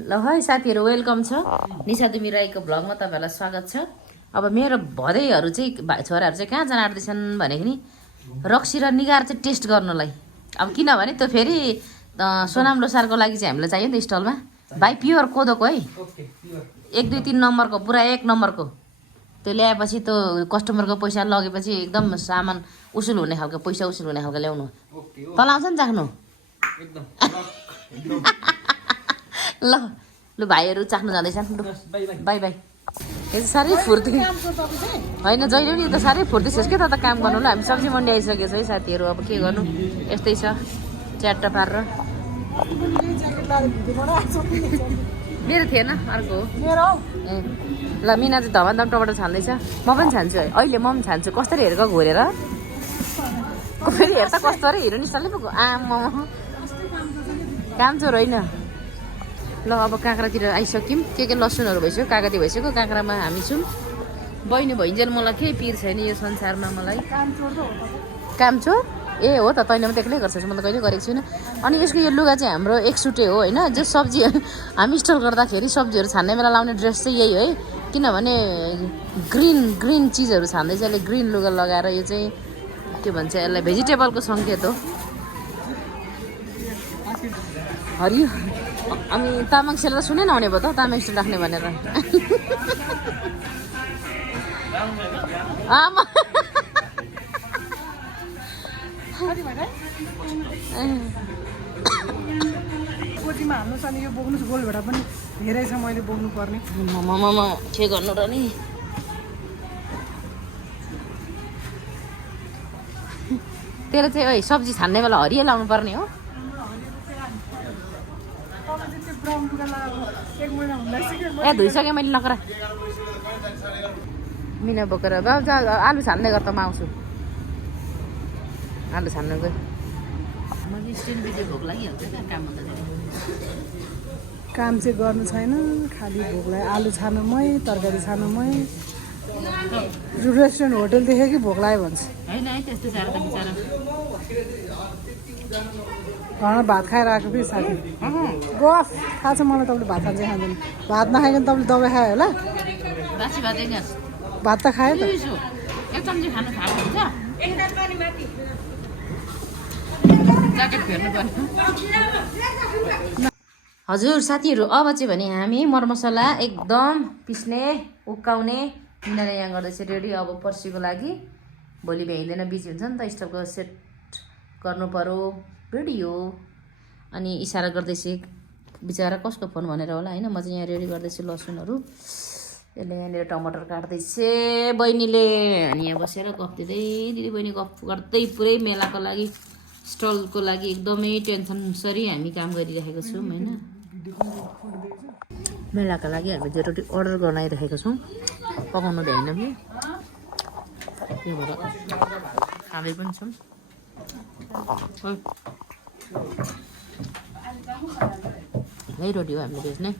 ल है साथीहरू वेलकम छ निशा दुमी राईको भ्लगमा तपाईँहरूलाई स्वागत छ। अब मेरो भदैहरू चाहिँ छोराहरू चाहिँ कहाँ जान आँट्दैछन् भनेको नि रक्सी र निगार चाहिँ टेस्ट गर्नलाई। अब किनभने त्यो फेरि सोनाम लोसारको लागि चाहिँ हामीलाई चाहियो नि त स्टलमा भाइ प्योर कोदोको है 1 2 3 नम्बरको पुरा 1 नम्बरको त्यो ल्याएपछि त्यो कस्टमरको पैसा लगेपछि एकदम सामान उसुल हुने खालको पैसा उसुल हुने खालको ल्याउनु तल आउँछ नि चाख्नु ल लु भाइहरू चाख्नु जाँदैछन् लु बाई बाई। यो साह्रै फुर्ती होइन जहिले पनि यो त साह्रै फुर्ती छ के त काम गर्नु ल। हामी सब्जी मन्डी आइसकेको छ है साथीहरू। अब के गर्नु यस्तै छ च्याट्ट पारेर। मेरो थिएन अर्को ए ल मिना चाहिँ धमाधम टमाटर छान्दैछ म पनि छान्छु है अहिले म पनि छान्छु कसरी हेरेको घोरेर फेरि हेर्छ कस्तो अरे हिरो निस्टलले पो आमा काम चोर होइन। ल अब काँक्रातिर आइसक्यौँ के लसुनहरू भइसक्यो कागती भइसक्यो काँक्रामा हामी छौँ। बहिनी भइन्जेल मलाई केही पिर छैन यो संसारमा मलाई काम चोर ए हो त तैँले मात्रै एक्लै गर्छस् म त कहिले गरेको छुइनँ। अनि यसको यो लुगा चाहिँ हाम्रो एकसुटे हो होइन जो सब्जी हामी स्टल गर्दाखेरि सब्जीहरू छान्ने बेला लाउने ड्रेस चाहिँ यही है किनभने ग्रिन चिजहरू छान्दैछ यसले ग्रिन लुगा लगाएर यो चाहिँ के भन्छ यसलाई भेजिटेबलको सङ्केत हो हरियो। अनि तामाङ सेल सुनै नहुने भयो त तामाङ स्टल राख्ने भनेर आमा कोटीमा हाम्रो सानो यो बोक्नु गोलभेडा पनि धेरै छ मैले बोक्नु पर्ने ममा के गर्नु र नि तेरो चाहिँ ओइ सब्जी छान्ने बेला हरियो लाउनु पर्ने हो। ए धोइसकेँ मैले नकरा मिना बोकेर बाबु आलु छान्दै गर त म आउँछु आलु छान्नु गयो। मैले स्टिल भिडियो भोक लागिहाल्छ क्या काम काम चाहिँ गर्नु छैन खालि भोकलाई आलु छानु मै तरकारी छानु मै रेस्टुरेन्ट होटल देखेँ कि भोक लाग्यो भन्छ होइन है त्यस्तो साह्रो त बिचारा घरमा भात खाएर आएको फेरि साथी गफ थाहा छ मलाई तपाईँले भात खान्छ खाँदैन भात नखाइकन तपाईँले दबाई खायो होला बासी भात भात त खायो त एक चम्ची खानु खाएको हुन्छ ज्याकेट फेर्नु पर्ने। हजुर साथीहरू अब चाहिँ भने हामी मरमसला एकदम पिस्ने उक्काउने मिनाले यहाँ गर्दैछ रेडी अब पर्सिको लागि भोलि भ्याइँदैन बिजी हुन्छ नि त स्टोभको सेट गर्नु पर्यो भिडियो अनि इसारा गर्दैछ बिचरा कसको फोन भनेर होला होइन म चाहिँ यहाँ रेडी गर्दैछु लसुनहरू यसले यहाँनिर टमाटर काट्दैछ बहिनीले अनि यहाँ बसेर गफ दिँदै दिदी बहिनी गफ गर्दै पुरै मेलाको लागि स्टलको लागि एकदमै टेन्सन सरी हामी काम गरिरहेको छौँ होइन मेलाका लागि हामी जो रोटी अर्डर गर्न आइरहेको छौँ पकाउनु भ्याएन कि त्यही भएर खाँदै पनि छौँ। यही रोटी हो हामीले बेच्ने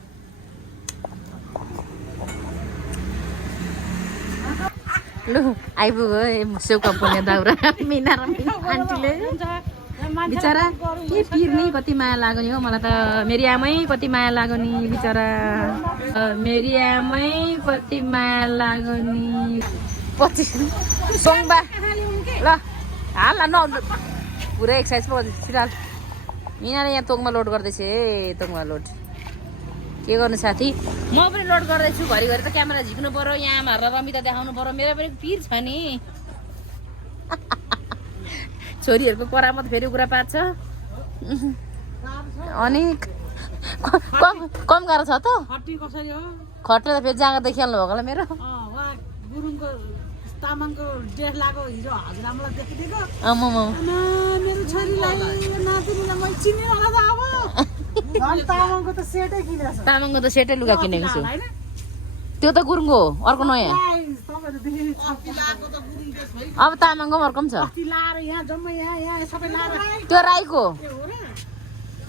लु आइपुग्यो सेउका पुग्ने दाउरा मिना र आन्टीले बिचरा के पिर्ने कति माया लाग्यो नि हो मलाई त मेरी आमै कति माया लाग्यो नि बिचरा मेरी आमै कति माया लाग्यो नि पछि सोङबा ल हाल न पुरै एक्सर्साइज पो फिलहाल मिनाले यहाँ तोङमा लोड गर्दैछ है तोङमा लोड के गर्नु साथी म पनि लोड गर्दैछु घरिघरि त क्यामेरा झिक्नु पर्यो यहाँ आमाहरूलाई रमिता देखाउनु पर्यो मेरो पनि पिर छ नि छोरीहरूको करामत फेरि कुरा पार्छ अनि कम गाह्रो छ त खट्टे त फेरि जाँगा देखिहाल्नु भएको होला मेरो तामाङको डेट लाग्यो हिजो हजुरआमालाई देखिदिएको मेरो छोरीलाई नातिनीलाई मैले चिने होला त अब तामाङको त सेटै किनेको छ तामाङको त सेटै लुगा किनेको छु त्यो त गुरुङको हो अर्को नयाँ अब तामाङको अर्को पनि छ त्यो राईको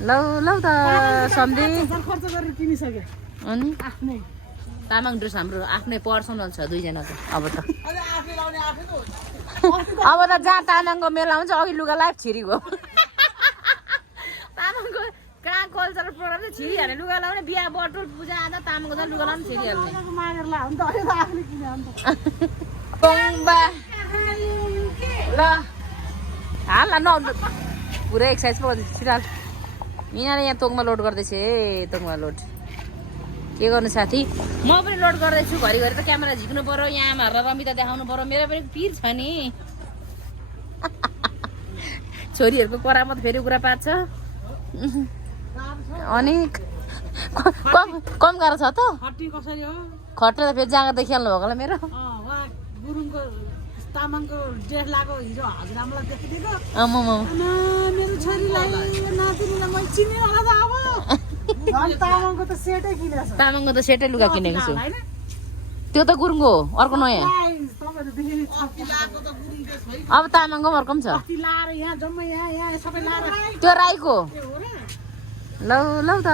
लौ लौ त सन्धि खर्च गरेर किनिसक्यो अनि आफ्नै तामाङ ड्रेस हाम्रो आफ्नै पर्सनल छ दुईजनाको अब त जहाँ तामाङको मेला हुन्छ अघि लुगा लाइफ छिरी गयो तामाङको कहाँ कहाँ कल्चरल प्रोग्राम चाहिँ छिरिहाल्ने लुगा लाउने बिहा बटुल पूजा आजा तामाङको त लुगा लाउने छिरिहाल्ने मागेर ला अन्त अहिले आफूले किने अन्त तोङबा ल हाल न पुरै एक्सर्साइज पो गर्दैछ छिराल यिनीहरू यहाँ तोङमा लोड गर्दैछ है तोङमा लोड के गर्नु साथी म पनि लोड गर्दैछु घरिघरि त क्यामेरा झिक्नु पर्यो यहाँ आमाहरूलाई रमिता देखाउनु पर्यो मेरो पनि पिर छ नि छोरीहरूको करामा त फेरि कुरा पार्छ अनि कम गाह्रो छ त खट्टी कसरी हो खटेर फेरि जाँगा देखिहाल्नु भएको होला मेरो उहाँ गुरुङको तामाङको डेढ लाखको हिजो हजुरआमालाई देखिदिएको आमामा मेरो छोरीलाई नातिनीलाई मैले चिने होला त अब तामाङको त सेटै किनेको छ तामाङको त सेटै लुगा किनेको छु त्यो त गुरुङको हो अर्को नयाँ अब तामाङको अर्को पनि छ लाएर यहाँ जम्मै यहाँ सबै लाएर त्यो राईको लौ लौ त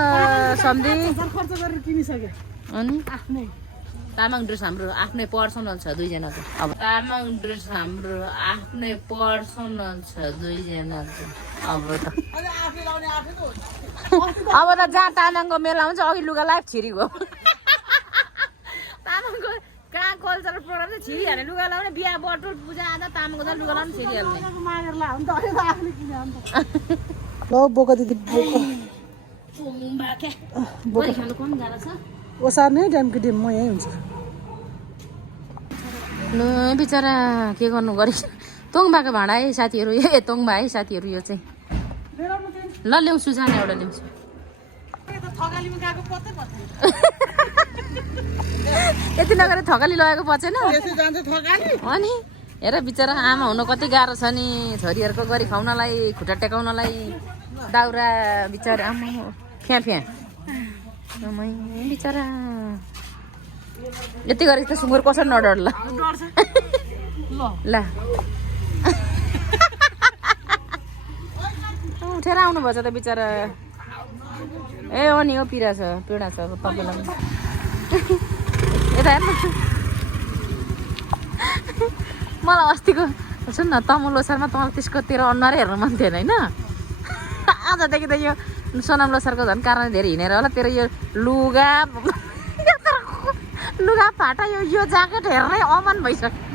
सन्धि खर्च गरेर किनिसक्यो अनि आफ्नै तामाङ ड्रेस हाम्रो आफ्नै पर्सनल छ दुईजनाको अब तामाङ ड्रेस हाम्रो आफ्नै पर्सनल छ दुईजनाको अब त अब त जहाँ तामाङको मेला हुन्छ अघि लुगा लाइफ छिरीको तामाङको कहाँ कल्चरल प्रोग्राम चाहिँ छिरिहाल्ने लुगा लाउने बिहा बटुल पूजा आजा तामाङको त लुगा लाउने छिरिहाल्ने मागेर ला अन्त अहिले आफूले किने अन्त ल बोका दिदी बोका खानु कम गाह्रो छ ओसार नै टाइमको दिन म यहीँ हुन्छ ल बिचरा के गर्नु गरे तोङबाको भाडा है साथीहरू ए तोङबा है साथीहरू यो चाहिँ ल ल्याउँछु जाने एउटा ल्याउँछु यति नगरेर थकाली लगाएको पचेन अनि हेर बिचरा आमा हुन कति गाह्रो छ नि छोरीहरूको गरी खुवाउनलाई खुट्टा टेकाउनलाई दाउरा बिचरा आमा फ्या फ्या बिचरा यति गरेको त सुँगुर कसरी नडर्ला ल उठेर आउनुभएछ त बिचरा ए हो नि हो पीडा छ तपाईँलाई यता हेर्नु मलाई अस्तिको सुन न तमु लोसारमा तँलाई त्यसको तेरो अनुहारै हेर्नु मन थिएन होइन आजदेखि त यो सोनाम लोसारको झन् कारण धेरै हिँडेर होला तेरो यो लुगा फाटा यो ज्याकेट हेर्नै अमन भइसक्यो